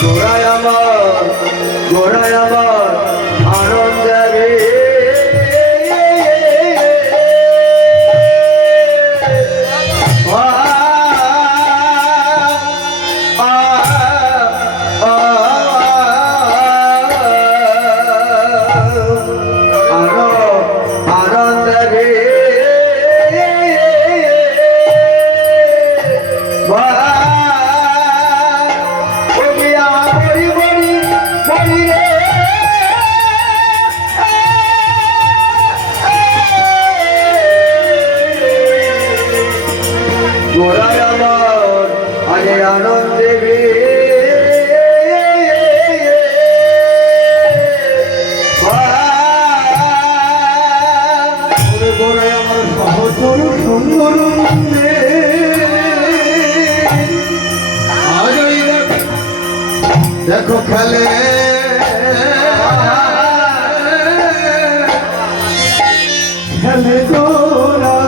গোড়ায় আমার আনন্দে গোড়ায় আমার আরে আনন্দে গোড়ায় আমার সহচর সুন্দর দেখো খেলে খেলে গোরা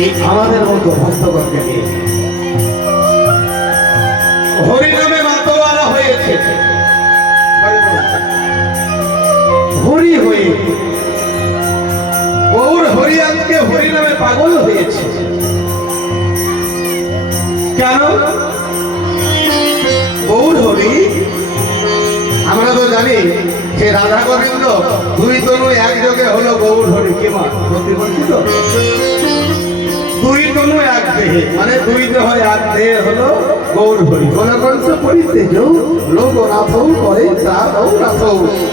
এই আমাদের মতো ভক্তগণকে নিয়ে হরিনামে মাতোয়ারা হয়েছে, হরি হয়ে গৌর হরি আজকে হরিনামে পাগল হয়েছে। কেন? গৌর হরি আমরা তো জানি যে রাধা গোবিন্দ দুই তনু একযোগে হলো গৌর হরি। কি মা সত্যি বলছি তো? দুই তনু এক দেহে, মানে দুই দেহ এক দেহে হলো গৌর হরি। গণকংস পরিতেজ লোকনাথ করে তারও নাথ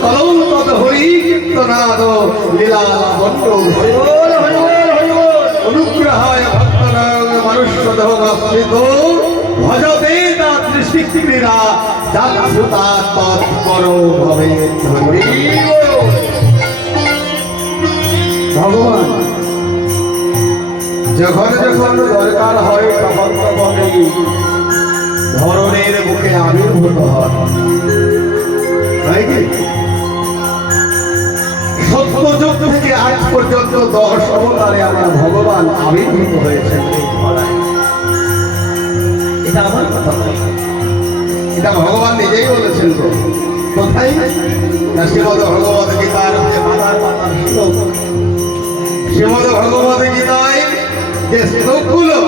কলৌ তদ হরি কীর্তনাদ লীলা বন্ড অনুগ্রহায় ভক্তনাং মনুষ্যদেহমাশ্রিত ভজতে তা ত্রিশিক্রীড়া যাত্রুতা তৎপরো ভবে। ভগবান যখন যখন দরকার হয় তখন তখন এই ধরনের মুখে আবির্ভূত হয়। সত্যযুগ থেকে আজ পর্যন্ত 10 অবতারে আমরা ভগবান আবির্ভূত হয়েছেন এই ধরায়। এটা আমার কথা নয়, এটা ভগবান নিজেই বলেছেন। তো কোথায়? না শ্রীমদ ভগবত গীতার যে মাতার মাতার শ্লোক, শ্রীমদ ভগবত গীতায় যে শ্লোকগুলো,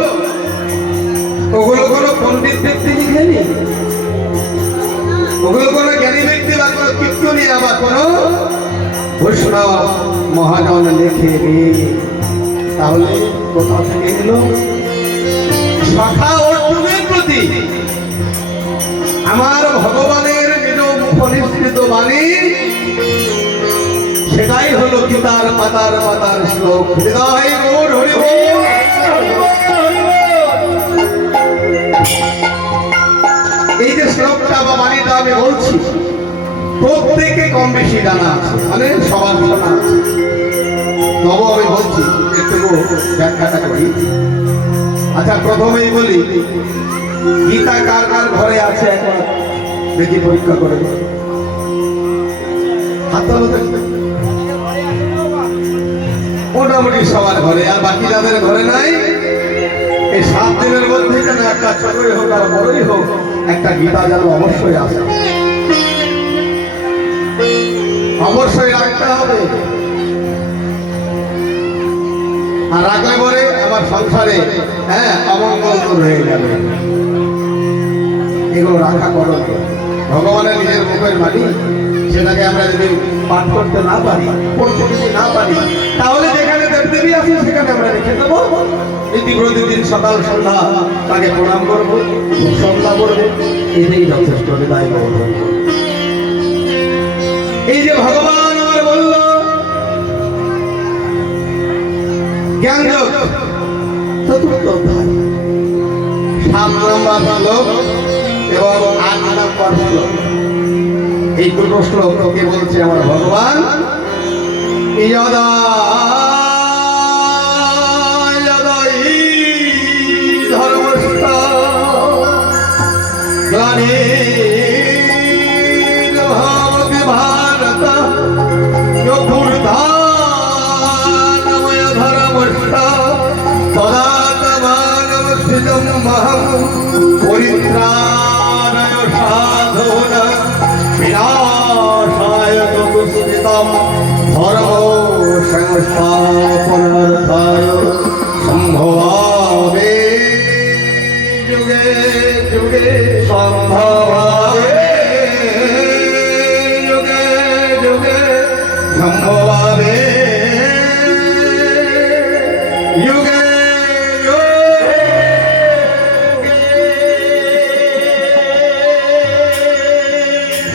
ওগুলো কোনো পণ্ডিত ব্যক্তি লিখেনি, ওগুলো কোনো জ্ঞানী ব্যক্তি বা কোনো কীর্তনিয়া বা কোনো বৈষ্ণব মহাজন লেখে নিয়ে। তাহলে কোথা থেকে এলো? সখা অর্জুনের প্রতি আমার ভগবানের নিজ মুখনিসৃত বাণী, সেটাই হলো গীতার পাতার পাতার শ্লোক। হৃদয় গৌর হরি বল। এই যে শ্লোকটা বা বাণীটা আমি বলছি, প্রত্যেকে কম বেশি জানা আছে, মানে সবার শোনা আছে। তবু আমি বলছি একটু ব্যাখ্যাটা করি। আচ্ছা, প্রথমেই বলি গীতা কার কার ঘরে আছে একবার দেখি, পরীক্ষা করে। মোটামুটি সবার ঘরে, আর বাকি যাদের ঘরে নাই, এই 7 দিনের মধ্যে যেন একটা ছোটই হোক আর বড়ই হোক একটা গীতা যেন অবশ্যই আসে, অবশ্যই রাখতে হবে। আর রাখলে পরে আমার সংসারে অমঙ্গল দূর হয়ে যাবে। এগুলো রাখা করণীয়। ভগবানের নিজের মুখের বাণী, সেটাকে আমরা যদি পাঠ করতে না পারি, পড়তে যদি না পারি, তাহলে যেখানে দেবদেবী আছে সেখানে আমরা রেখে দেবো। নীতি প্রতিদিন সকাল সন্ধ্যা তাকে প্রণাম করবো, সন্ধ্যা করবো, এটাই যথেষ্ট। বিদায় করবো। এই যে ভগবান আমার বলল জ্ঞানযোগ চতুর্থ অধ্যায় 7 নম্বর শ্লোক এবং 8 নম্বর শ্লোক, এই দুটো শ্লোক কে বলছে আমার ভগবান। ইয়দা ইয়দাই ধর্মস্থ গ্লানির্ভবতি ভারত যথুর্ধানময় ধর্মস্থ তদাত্মানমস্থিতম মহং পরিত্রাণায় সাধুনাং বিনাশায় দুষ্কৃতম ধর্ম সংস্থাপনার্থায় সম্ভবামে যুগে যুগে সম্ভবামে যুগে যুগে সম্ভবামে যুগে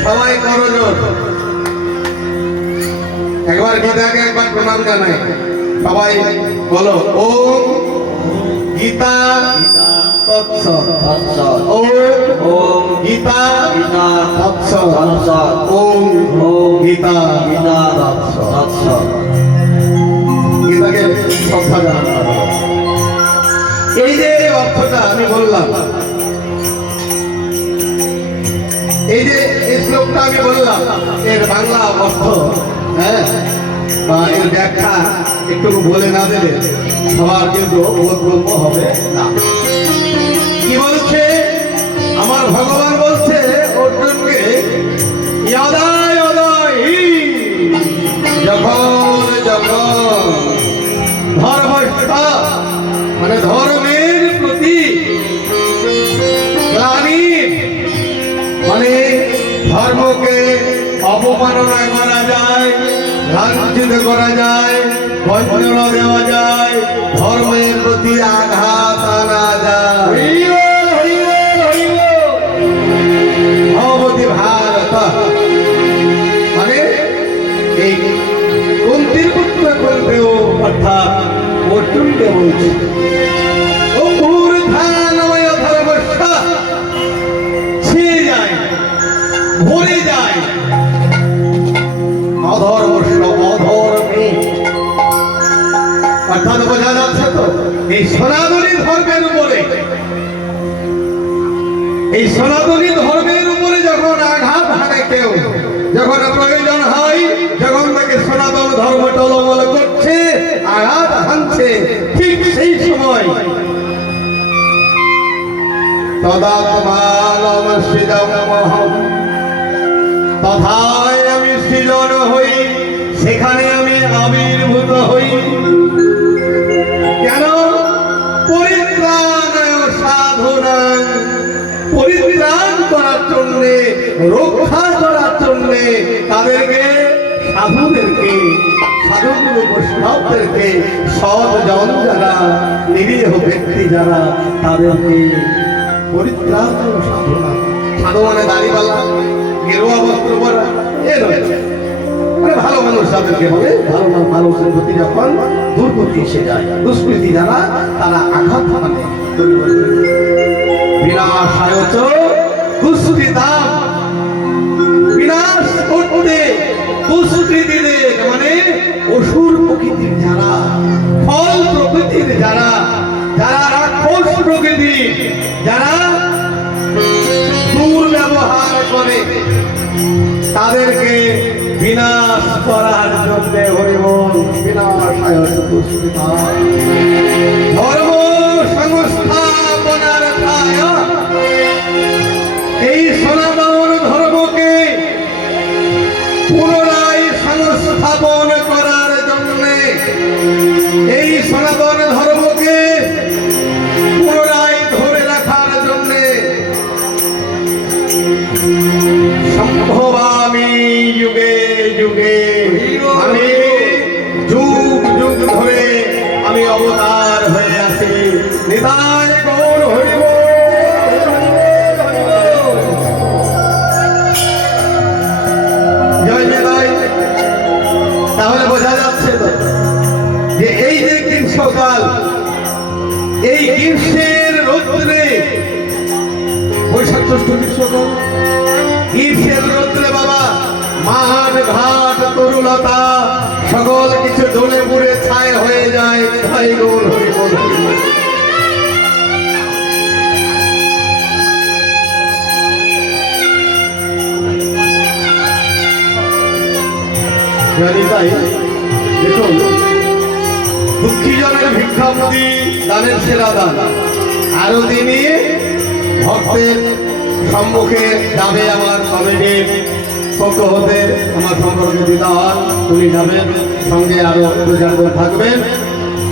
সবাই করো জোর। একবার গীতাকে একবার প্রণাম জানাই সবাই, বলো ওম গীতা তৎসৎ। ওম গীতা তৎসৎ। ওম গীতা তৎসৎ। গীতাকে শ্রদ্ধা জানানো। এই যে অর্থটা আমি বললাম, এই যে এই শ্লোকটা আমি বললাম, এর বাংলা অর্থ বা এর ব্যাখ্যা একটু বলে না দিলে সবার কিন্তু বোধগম্য হবে না। কি বলছে আমার ভগবান? বলছে অর্জুনকে, ইয়াদায় অদায় যখন যখন ধর্মস্থা মানে ধর্মের প্রতি গ্লানি মানে ধর্মকে অপমাননা করা যায়, লাঞ্ছিত করা যায়, বঞ্চনা দেওয়া যায়, ধর্মের প্রতি আঘাত আনা যায়। ভগবতী ভারত মানে এই কুন্তির পুত্র কল্পেও অর্থাৎ অর্জুনকে বলছে অভূর্ধানময় ধর্মস্য ছেয়ে যায়, ভরে যায় অধর্মস্য অধর্মে। অর্থাৎ বোঝা যাচ্ছে তো এই সনাতনী ধর্মের উপরে, এই সনাতনী ধর্মের উপরে যখন আঘাত হানে কেউ, যখন প্রয়োজন হয়, যখন তাকে সনাতন ধর্ম টলমল করছে, আঘাত হানছে, ঠিক সেই সময় তদাত্মানম সৃজমহম তথায় আমি সৃজন হই, সেখানে আমি আবির্ভূত হই। কেন? পরিত্রাণায় সাধনাং, পরিত্রাণ করার জন্যে, রক্ষা করার জন্যে তাদেরকে, সাধুদেরকে, সাধুগুরু বৈষ্ণবদেরকে, সৎজন যারা, নিরীহ ব্যক্তি যারা, তাদেরকে পরিত্রাণ ও সাধনা। সাধু মানে দাড়িওয়ালা, গেরুয়া বস্ত্র পরা, এ রয়েছে মানে ভালো মানুষ যাদেরকে বলে, ভালো মানুষের প্রতি যখন দুর্গতি এসে যায়, দুষ্কৃতি যারা, তারা আঘাত মানে বিনাশায় দুষ্কৃতাম, বিনাশ করতে দুষ্কৃতীদের মানে অসুর প্রকৃতির যারা, ফল প্রকৃতির যারা, যারা রাক্ষস প্রকৃতির, যারা দুর্ব্যবহার করে, তাদেরকে বিনাশ করার জন্য হরিবল বিনাশায় দুষ্কৃতাম ধর্ম সংস্থাপনার এই সনাতন ধর্মকে পুনরায় সংস্থাপন করার জন্য, এই সনাতন ধর্মকে পুনরায় ধরে রাখার জন্য সম্ভবামি যুগে যুগে, আমি যুগ যুগ ধরে আমি অবতার হয়ে আছি। নিতাই গৌর হরি বল। জয় নিতাই। তাহলে বোঝা যাচ্ছে তো যে এই যে গ্রীষ্মকাল, এই গ্রীষ্মের রৌদ্রে, বৈশাখ জ্যৈষ্ঠ গ্রীষ্মকাল, গ্রীষ্মের রৌদ্রে বাবা মাঠ ঘাট তরুলতা সকল কিছু জ্বলে পুড়ে ছায় হয়ে যায়। নিতাই গৌর হরি বল। তাই দেখুন, দুঃখী জনের ভিক্ষাপতি দানের সেরা দান। আরতি নিয়ে ভক্তের সম্মুখে যাবে আমার কমিটির পক্ষ হতে আমার সম্পর্কে দিতে হন, উনি যাবেন, সঙ্গে আরো দু চারজন থাকবেন।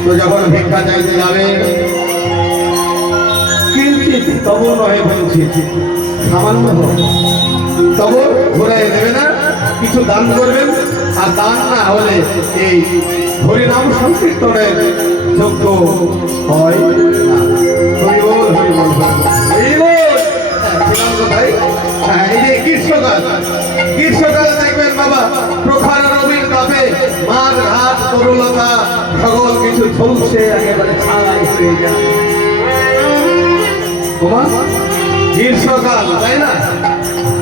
তো যখন ভিক্ষা চাইতে যাবে, কিঞ্চিত তবু নয় বলছি, সামান্য হোক তবু ঘুরাই দেবে না, কিছু দান করবেন। আর দান না হলে এই হরিনাম সংকীর্তনের যোগ্য হয় না। হরি বল, হরি বল, হরি বল। এই যে গ্রীষ্মকাল, গ্রীষ্মকাল দেখবেন বাবা প্রখর রবির তাপে মাঠ ঘাট তরুলতা সকল কিছু ঝলসে একেবারে ছাড়াই হয়ে যায়। গ্রীষ্মকাল, তাই না?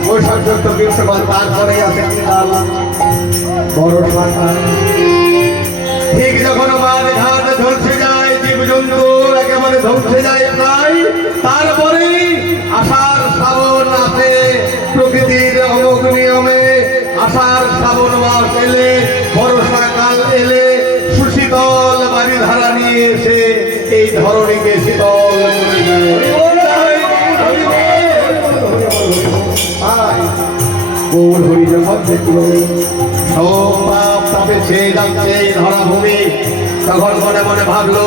বৈশাখ জ্যৈষ্ঠ গ্রীষ্মকাল, তারপরে আছে বর্ষাকাল। ঠিক যখন মাঠ ঘাট ঝলসে যায়, জীবজন্তু একেবারে ঝলসে যায় প্রায়, তারপরে আষাঢ় শ্রাবণ আসে প্রকৃতির অমোঘ নিয়মে। আষাঢ় শ্রাবণ মাস এলে বর্ষাকাল এই ধরণীকে শীতল করে দেয়। আয়, গৌর হরি যখন দেখলো সব পাপ তাপে ছেয়ে যাচ্ছে এই ধরাভূমি, তখন মনে মনে ভাবলো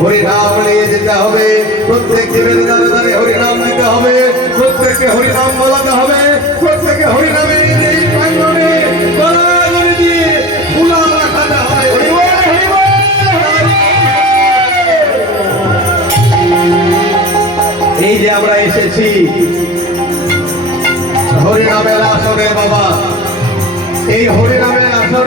হরিনাম নিয়ে যেতে হবে, প্রত্যেক জীবের দ্বারে দ্বারে হরিনাম দিতে হবে, প্রত্যেককে হরিনাম বলাতে হবে, প্রত্যেকে হরিনামের এই প্রাঙ্গণে গলাগলি দিয়ে ফুলা রাখাতে হবে। এই যে আমরা এসেছি হরিনামের আসনে বাবা, এই হরিনামের আসনে